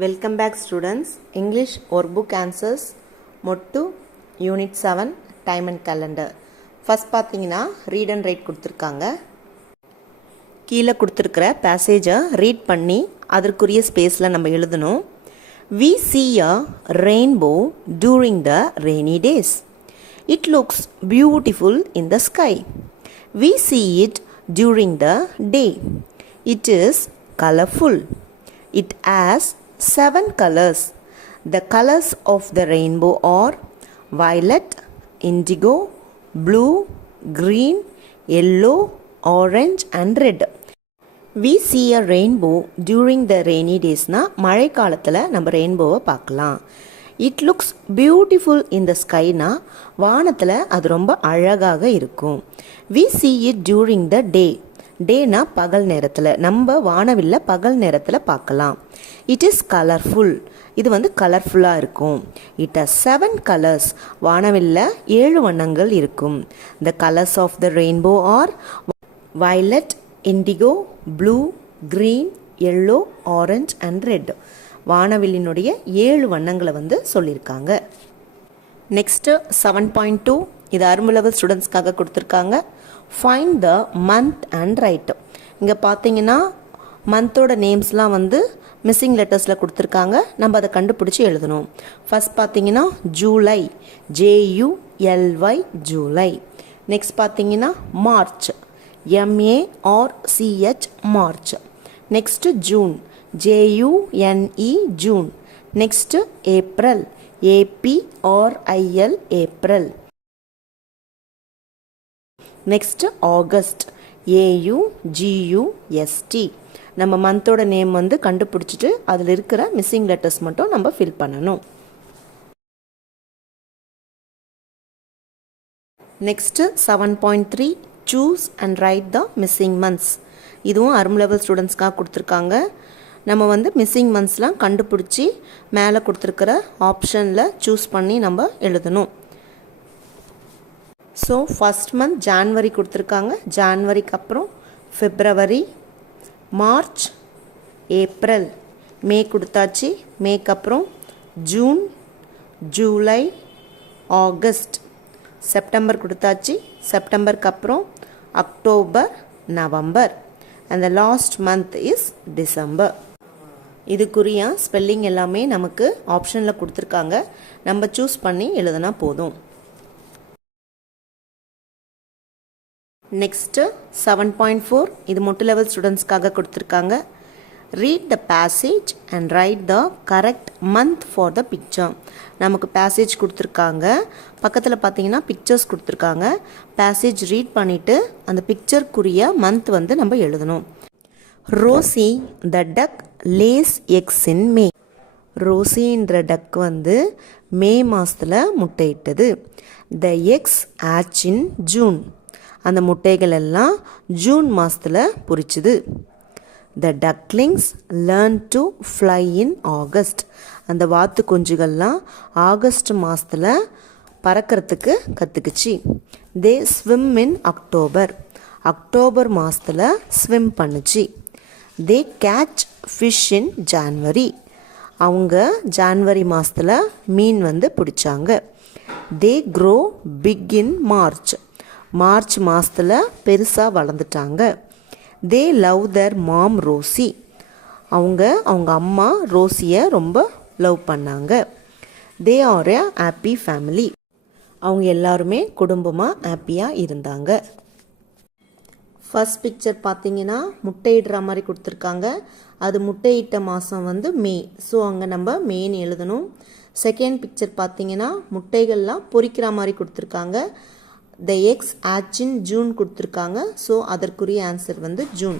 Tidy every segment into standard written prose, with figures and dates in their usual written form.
Welcome back students. English workbook answers மொட்டு unit 7 time and calendar. First பார்த்தீங்கன்னா read and right கொடுத்துருக்காங்க. கீழே கொடுத்துருக்கிற பேசேஜை ரீட் பண்ணி அதற்குரிய ஸ்பேஸில் நம்ம எழுதணும். We see a rainbow during the rainy days. It looks beautiful in the sky. We see it during the day. It is colorful. It has 7 colors. The colors of the rainbow are violet, indigo, blue, green, yellow, orange and red. We see a rainbow during the rainy days. மழை காலத்தில் நம்ம ரெயின்போவை பார்க்கலாம். It looks beautiful in the sky. வானத்தில் அது ரொம்ப அழகாக இருக்கும். We see it during the day. டேனா பகல் நேரத்தில், நம்ம வானவில்ல பகல் நேரத்தில் பார்க்கலாம். It is colourful. இது கலர்ஃபுல்லாக இருக்கும். It has 7 colours. வானவில்ல 7 வண்ணங்கள் இருக்கும். The colours of the rainbow are violet, indigo, blue, green, yellow, orange and red. வானவில்லினுடைய 7 வண்ணங்களை சொல்லியிருக்காங்க. நெக்ஸ்ட்டு 7.2 இது அரும்பு லெவல் ஸ்டூடெண்ட்ஸ்க்காக கொடுத்துருக்காங்க. Find the month and right. இங்கே பார்த்தீங்கன்னா மந்தோட நேம்ஸ்லாம் மிஸ்ஸிங் லெட்டர்ஸில் கொடுத்துருக்காங்க. நம்ம அதை கண்டுபிடிச்சி எழுதணும். ஃபர்ஸ்ட் பார்த்தீங்கன்னா ஜூலை, JULY ஜூலை. நெக்ஸ்ட் பார்த்தீங்கன்னா March, MARCH March. Next June, JUNE June. Next April, APRIL April. Next August, AUGUST. நம்ம மந்தோட நேம் கண்டுபிடிச்சிட்டு அதில் இருக்கிற மிஸ்ஸிங் லெட்டர்ஸ் மட்டும் நம்ம ஃபில் பண்ணணும். Next 7.3 choose and write the missing months. இதுவும் அரும்பு லெவல் ஸ்டூடெண்ட்ஸ்க்காக கொடுத்துருக்காங்க. நம்ம மிஸ்ஸிங் மந்த்ஸ்லாம் கண்டுபிடிச்சி மேலே கொடுத்துருக்கிற ஆப்ஷனில் சூஸ் பண்ணி நம்ம எழுதணும். ஸோ ஃபஸ்ட் மந்த் ஜான்வரி கொடுத்துருக்காங்க. ஜான்வரிக்கு அப்புறம் பிப்ரவரி, மார்ச், ஏப்ரல், மே கொடுத்தாச்சு. மேக்கு அப்புறம் ஜூன், ஜூலை, ஆகஸ்ட், செப்டம்பர் கொடுத்தாச்சு. செப்டம்பருக்கு அப்புறம் October, November and the last month is December. இதுக்குரிய ஸ்பெல்லிங் எல்லாமே நமக்கு ஆப்ஷனில் கொடுத்துருக்காங்க. நம்ம சூஸ் பண்ணி எழுதுனா போதும். நெக்ஸ்ட்டு 7.4 இது மொட்டு லெவல் ஸ்டூடெண்ட்ஸ்க்காக கொடுத்துருக்காங்க. Read the passage and write the correct month for the picture. நமக்கு பேசேஜ் கொடுத்துருக்காங்க, பக்கத்தில் பார்த்தீங்கன்னா பிக்சர்ஸ் கொடுத்துருக்காங்க. பேசேஜ் ரீட் பண்ணிவிட்டு அந்த பிக்சருக்குரிய மந்த் நம்ம எழுதணும். ரோசி த டக் லேஸ் எக்ஸ் இன் மே. ரோசின்ற டக் மே மாதத்தில் முட்டையிட்டது. த எக்ஸ் ஆச் இன் ஜூன். அந்த முட்டைகள் எல்லாம் ஜூன் மாதத்தில் பொரிச்சுது. The ducklings learn to fly in August. அந்த வாத்து குஞ்சுகள்லாம் ஆகஸ்ட் மாதத்தில் பறக்கிறதுக்கு கற்றுக்குச்சு. They swim in October. October மாதத்தில் ஸ்விம் பண்ணுச்சு. They catch fish in January. அவங்க ஜான்வரி மாதத்தில் மீன் பிடிச்சாங்க. They grow big in March. March மாதத்தில் பெருசாக வளர்ந்துட்டாங்க. They love Dhar mom Rousey. அவங்க அம்மா ரோசியை ரொம்ப லவ் பண்ணாங்க. They are a happy family. அவங்க எல்லாருமே குடும்பமாக ஹாப்பியாக இருந்தாங்க. ஃபர்ஸ்ட் பிக்சர் பார்த்தீங்கன்னா முட்டையிடுற மாதிரி கொடுத்துருக்காங்க. அது முட்டையிட்ட மாதம் மே. ஸோ அங்கே நம்ம மேன்னு எழுதணும். செகண்ட் பிக்சர் பார்த்தீங்கன்னா முட்டைகள்லாம் பொரிக்கிற மாதிரி கொடுத்துருக்காங்க. த எக்ஸ் ஆச் இன் ஜூன் கொடுத்துருக்காங்க. ஸோ அதற்குரிய ஆன்சர் ஜூன்.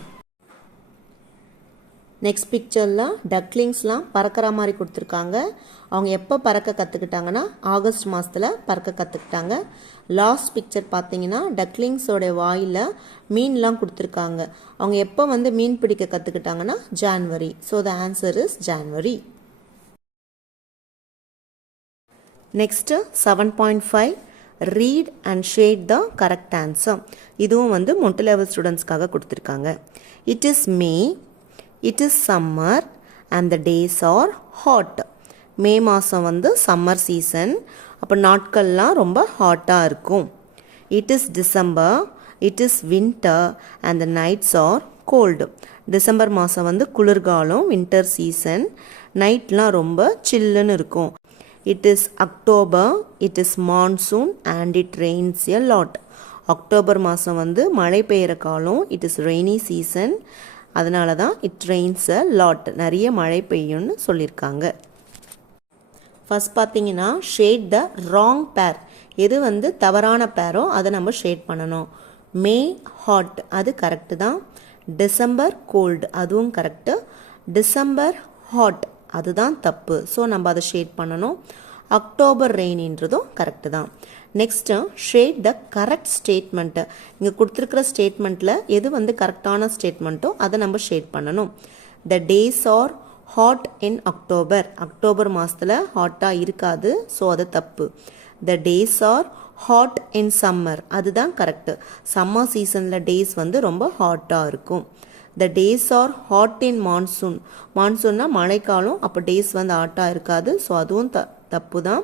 நெக்ஸ்ட் பிக்சரில் டக்லிங்ஸ்லாம் பறக்கிற மாதிரி கொடுத்துருக்காங்க. அவங்க எப்போ பறக்க கற்றுக்கிட்டாங்கன்னா ஆகஸ்ட் மாதத்தில் பறக்க கற்றுக்கிட்டாங்க. லாஸ்ட் பிக்சர் பார்த்தீங்கன்னா டக்லிங்ஸோட வாயில் மீன்லாம் கொடுத்துருக்காங்க. அவங்க எப்போ மீன் பிடிக்க கற்றுக்கிட்டாங்கன்னா January. So the answer is January. Next 7.5 read and shade the correct answer. இதுவும் மொட்டு லெவல் ஸ்டூடெண்ட்ஸ்க்காக கொடுத்துருக்காங்க. It is May, it is summer and the days are hot. மே மாதம் வந்து சம்மர் சீசன், அப்போ நாட்கள்லாம் ரொம்ப ஹாட்டாக இருக்கும். It is December, it is winter and the nights are cold. December மாதம் வந்து குளிர்காலம், வின்டர் சீசன், நைட்லாம் ரொம்ப சில்லுன்னு இருக்கும். It is October, it is monsoon and it rains a lot. October மாதம் வந்து மழை பெய்கிற காலம், இட் இஸ் ரெய்னி சீசன், அதனால தான் இட் ரெயின்ஸ் அ லாட், நிறைய மழை பெய்யும்னு சொல்லியிருக்காங்க. ஃபஸ்ட் பார்த்தீங்கன்னா ஷேட் த ராங் பேர், எது வந்து தவறான பேரோ அதை நம்ம ஷேட் பண்ணணும். மே ஹாட், அது கரெக்டு தான். டிசம்பர் கோல்டு, அதுவும் கரெக்டு. டிசம்பர் ஹாட், அதுதான் தப்பு. ஸோ நம்ம அதை ஷேட் பண்ணணும். அக்டோபர் ரெயினின்றதும் கரெக்டு தான். Next shade the correct statement, இங்கே கொடுத்துருக்குற ஸ்டேட்மெண்ட்டில் எது வந்து கரெக்டான ஸ்டேட்மெண்ட்டோ அதை நம்ம ஷேட் பண்ணணும். The days are hot in October, October மாதத்தில் ஹாட்டாக இருக்காது, ஸோ அது தப்பு. The days are hot in summer, அதுதான் கரெக்டு. சம்மர் சீசனில் டேஸ் வந்து ரொம்ப ஹாட்டாக இருக்கும். The days are hot in monsoon, மான்சூன்னா மழைக்காலம், அப்போ டேஸ் வந்து ஹாட்டாக இருக்காது, ஸோ அதுவும் தப்பு தான்.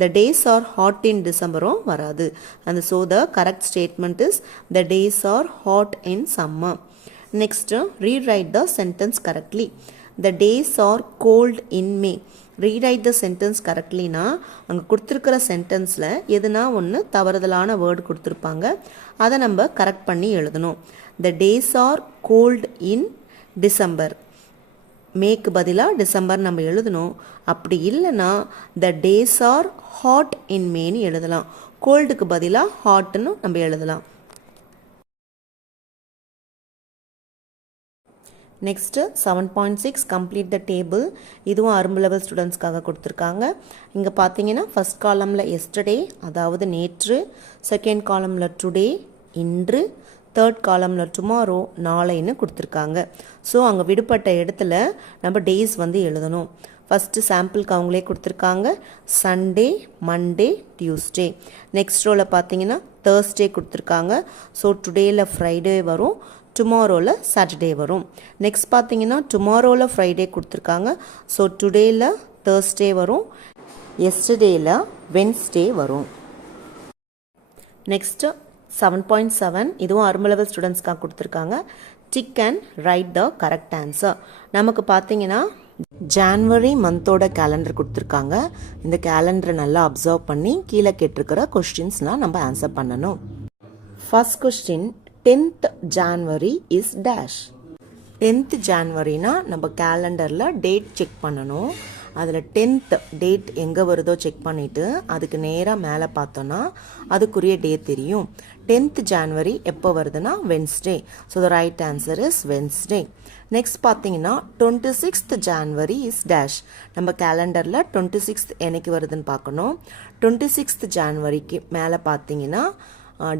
The days are hot in டிசம்பரும் வராது. அந்த so the correct statement is the days are hot in summer. Next rewrite the sentence correctly. The days are cold in May, rewrite the sentence கரெக்ட்லினா அங்கே கொடுத்துருக்கிற சென்டென்ஸில் எதுனா ஒன்று தவறுதலான வேர்டு கொடுத்துருப்பாங்க, அதை நம்ம கரெக்ட் பண்ணி எழுதணும். The days are cold in December, மேக்கு பதிலாக டிசம்பர் நம்ம எழுதணும். அப்படி இல்லைன்னா the days are hot in மேன்னு எழுதலாம். கோல்டுக்கு பதிலாக ஹாட்னு நம்ம எழுதலாம். நெக்ஸ்ட்டு 7.6 கம்ப்ளீட் த டேபிள், இதுவும் அரும்பு லெவல் ஸ்டூடெண்ட்ஸ்க்காக கொடுத்துருக்காங்க. இங்கே பார்த்தீங்கன்னா ஃபஸ்ட் காலமில் எஸ்டர்டே, அதாவது நேற்று, செகண்ட் காலமில் டுடே, இன்று, தேர்ட் காலமில் டுமாரோ, நாளைன்னு கொடுத்துருக்காங்க. ஸோ அங்கே விடுபட்ட இடத்துல நம்ம டேஸ் வந்து எழுதணும். ஃபஸ்ட்டு சாம்பிளுக்கு அவங்களே கொடுத்துருக்காங்க, சண்டே, மண்டே, டியூஸ்டே. நெக்ஸ்ட் ரோவில் பார்த்தீங்கன்னா தேர்ஸ்டே கொடுத்துருக்காங்க, ஸோ டுடேயில் ஃப்ரைடே வரும், டுமாரோவில் சாட்டர்டே வரும். நெக்ஸ்ட் பார்த்தீங்கன்னா டுமாரோவில் ஃப்ரைடே கொடுத்துருக்காங்க, ஸோ டுடேயில் தேர்ஸ்டே வரும், எஸ்டர்டேயில் வென்ஸ்டே வரும். நெக்ஸ்ட்டு 7.7 இதுவும் அரும்பு லெவல் ஸ்டூடெண்ட்ஸ்க்காக கொடுத்துருக்காங்க. Tick and write the correct answer. நமக்கு பார்த்தீங்கன்னா ஜான்வரி மந்தோட கேலண்டர் கொடுத்துருக்காங்க. இந்த கேலண்டரை நல்லா அப்சர்வ் பண்ணி கீழே கேட்டிருக்கிற கொஸ்டின்ஸ்லாம் நம்ம ஆன்சர் பண்ணணும். First question, 10th January is dash. 10th Januaryனா நம்ம கேலண்டரில் டேட் செக் பண்ணணும். அதில் 10th டேட் எங்கே வருதோ செக் பண்ணிவிட்டு அதுக்கு நேராக மேலே பார்த்தோன்னா அதுக்குரிய டே தெரியும். 10th January எப்போ வருதுன்னா Wednesday. So the right answer is Wednesday. Next பார்த்தீங்கன்னா 26th January இஸ் டேஷ். நம்ம கேலண்டரில் 26th என்னைக்கு வருதுன்னு பார்க்கணும். 26th Januaryக்கு மேலே பார்த்தீங்கன்னா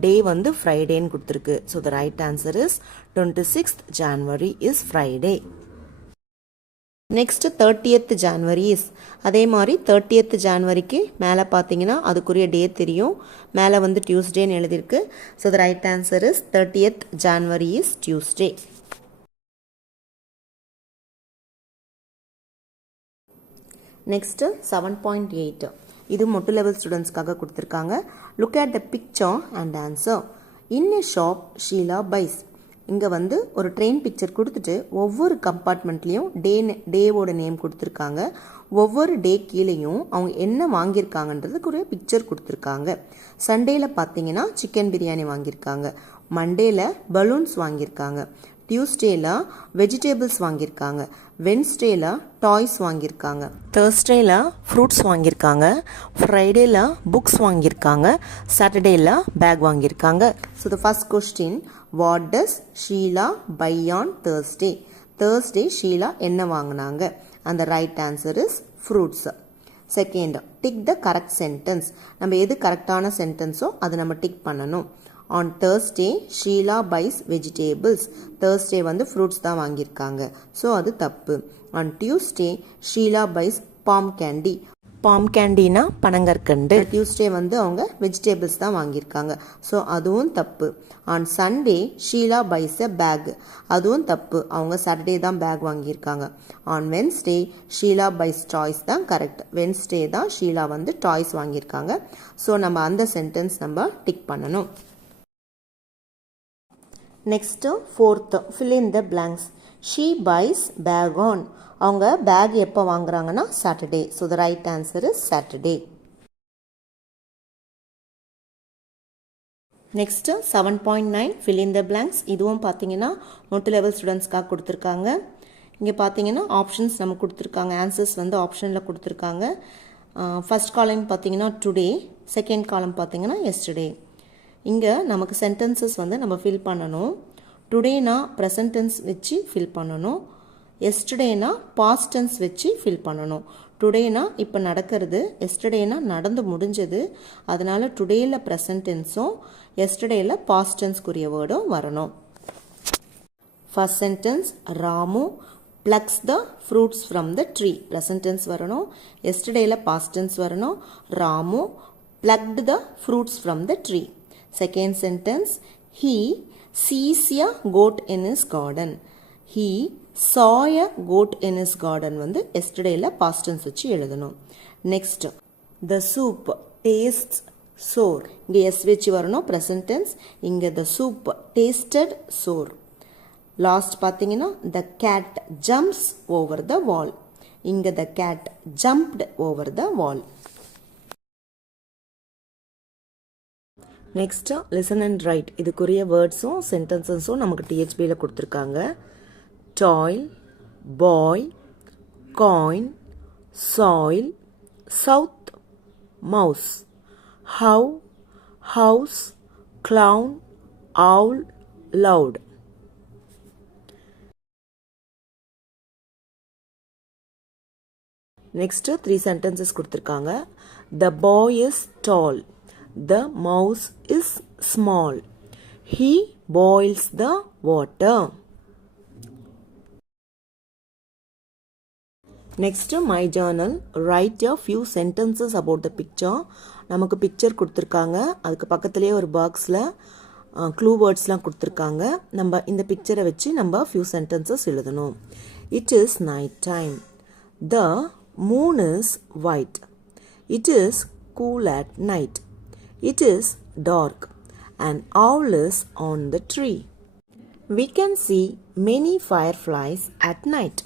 டே வந்து ஃப்ரைடேன்னு கொடுத்துருக்கு. So the right answer is 26th January is Friday. Next 30th January is, அதே மாதிரி 30th Januaryக்கு மேலே பார்த்தீங்கன்னா அதுக்குரிய டே தெரியும். மேலே வந்து டியூஸ்டேன்னு எழுதியிருக்கு. So the right answer is 30th January is Tuesday. Next 7.8 இது மொட்டு லெவல் ஸ்டூடெண்ட்ஸ்க்காக கொடுத்துருக்காங்க. Look at the picture and answer. In a shop Sheela buys. இங்கே வந்து ஒரு ட்ரெயின் பிக்சர் கொடுத்துட்டு ஒவ்வொரு கம்பார்ட்மெண்ட்லேயும் டேவோட நேம் கொடுத்துருக்காங்க. ஒவ்வொரு டே கீழேயும் அவங்க என்ன வாங்கியிருக்காங்கன்றதுக்கு ஒரு பிக்சர் கொடுத்துருக்காங்க. சண்டேயில் பார்த்தீங்கன்னா சிக்கன் பிரியாணி வாங்கியிருக்காங்க, மண்டேயில் பலூன்ஸ் வாங்கியிருக்காங்க, டியூஸ்டேயில் வெஜிடேபிள்ஸ் வாங்கியிருக்காங்க, வென்ஸ்டேயில் டாய்ஸ் வாங்கியிருக்காங்க, தேர்ஸ்டேயில் ஃப்ரூட்ஸ் வாங்கியிருக்காங்க, ஃப்ரைடேயில் புக்ஸ் வாங்கியிருக்காங்க, சாட்டர்டேயில் பேக் வாங்கியிருக்காங்க. So the first question, what does Sheela buy on Thursday? Thursday Sheela என்ன வாங்கினாங்க? அந்த right answer is fruits. Second, tick the correct sentence. நம்ம எது கரெக்டான சென்டென்ஸோ அதை நம்ம டிக் பண்ணணும். On Thursday Sheela buys vegetables. Thursday வந்து ஃப்ரூட்ஸ் தான் வாங்கியிருக்காங்க, ஸோ அது தப்பு. On Tuesday Sheela buys palm candy. Palm கேண்டினா பனங்கற்கண்டு. டியூஸ்டே வந்து அவங்க வெஜிடேபிள்ஸ் தான் வாங்கியிருக்காங்க. ஸோ அதுவும் தப்பு. On Sunday Sheela buys a bag. அதுவும் தப்பு. அவங்க சாட்டர்டே தான் பேக் வாங்கியிருக்காங்க. On Wednesday Sheela buys toys தான் கரெக்ட். வென்ஸ்டே தான் ஷீலா வந்து டாய்ஸ் வாங்கியிருக்காங்க. ஸோ நம்ம அந்த சென்டென்ஸ் நம்ம டிக் பண்ணணும். Next fourth fill in the blanks. She buys bag on. அவங்க பேக் எப்போ வாங்குறாங்கன்னா Saturday. So the right answer is Saturday. Next 7.9 fill in the blanks. இதுவும் பார்த்தீங்கன்னா நோட்டு லெவல் ஸ்டூடெண்ட்ஸ்க்காக கொடுத்துருக்காங்க. இங்கே பார்த்தீங்கன்னா ஆப்ஷன்ஸ் நம்ம கொடுத்துருக்காங்க. ஆன்சர்ஸ் வந்து ஆப்ஷனில் கொடுத்துருக்காங்க. ஃபர்ஸ்ட் காலம் பார்த்தீங்கன்னா டுடே, செகண்ட் காலம் பார்த்தீங்கன்னா எஸ்டர்டே. இங்கே நமக்கு சென்டென்சஸ் வந்து நம்ம ஃபில் பண்ணணும். டுடேனா ப்ரெசன்ட் டென்ஸ் வச்சு ஃபில் பண்ணணும். எஸ்டர்டேனா பாஸ்ட் டென்ஸ் வச்சு ஃபில் பண்ணணும். டுடேனா இப்போ நடக்கிறது, எஸ்டர்டேனா நடந்து முடிஞ்சது. அதனால் டுடேயில் ப்ரெசன்ட் டென்ஸும் எஸ்டர்டேயில் பாஸ்ட் டென்ஸ்க்குரிய வேர்டும் வரணும். First sentence Ramu plucks the fruits from the tree. Present tense வரணும். எஸ்டர்டேயில் பாஸ்ட் டென்ஸ் வரணும். Ramu plucked the fruits from the tree. Second sentence, he sees a goat in his garden. He saw a goat in his garden வந்து yesterdayல past tense வச்சு எழுதணும். Next, the soup tastes sour. இங்கே s வச்சு வரணும் present tense. இங்கே the soup tasted sour. Last பார்த்தீங்கன்னா the cat jumps over the wall. இங்கே the cat jumped over the wall. Next listen and write. இதுக்குரிய வேர்ட்ஸும் சென்டென்சஸும் நமக்கு டிஹெச்பியில் கொடுத்துருக்காங்க. Toil, boy, coin, soil, south, mouse, how, house, clown, owl, loud. Next 3 sentences கொடுத்திருக்காங்க. The boy is tall. The mouse is small. He boils the water. Next my journal. Write a few sentences about the picture. நமக்கு picture கொடுத்திருக்காங்க. அதுக்கு பக்கத்திலே ஒரு பாக்ஸில் clue வேர்ட்ஸ்லாம் கொடுத்துருக்காங்க. நம்ம இந்த பிக்சரை வச்சு நம்ம few sentences எழுதணும். It is night time. The moon is white. It is cool at night. It is dark. An owl is on the tree. We can see many fireflies at night.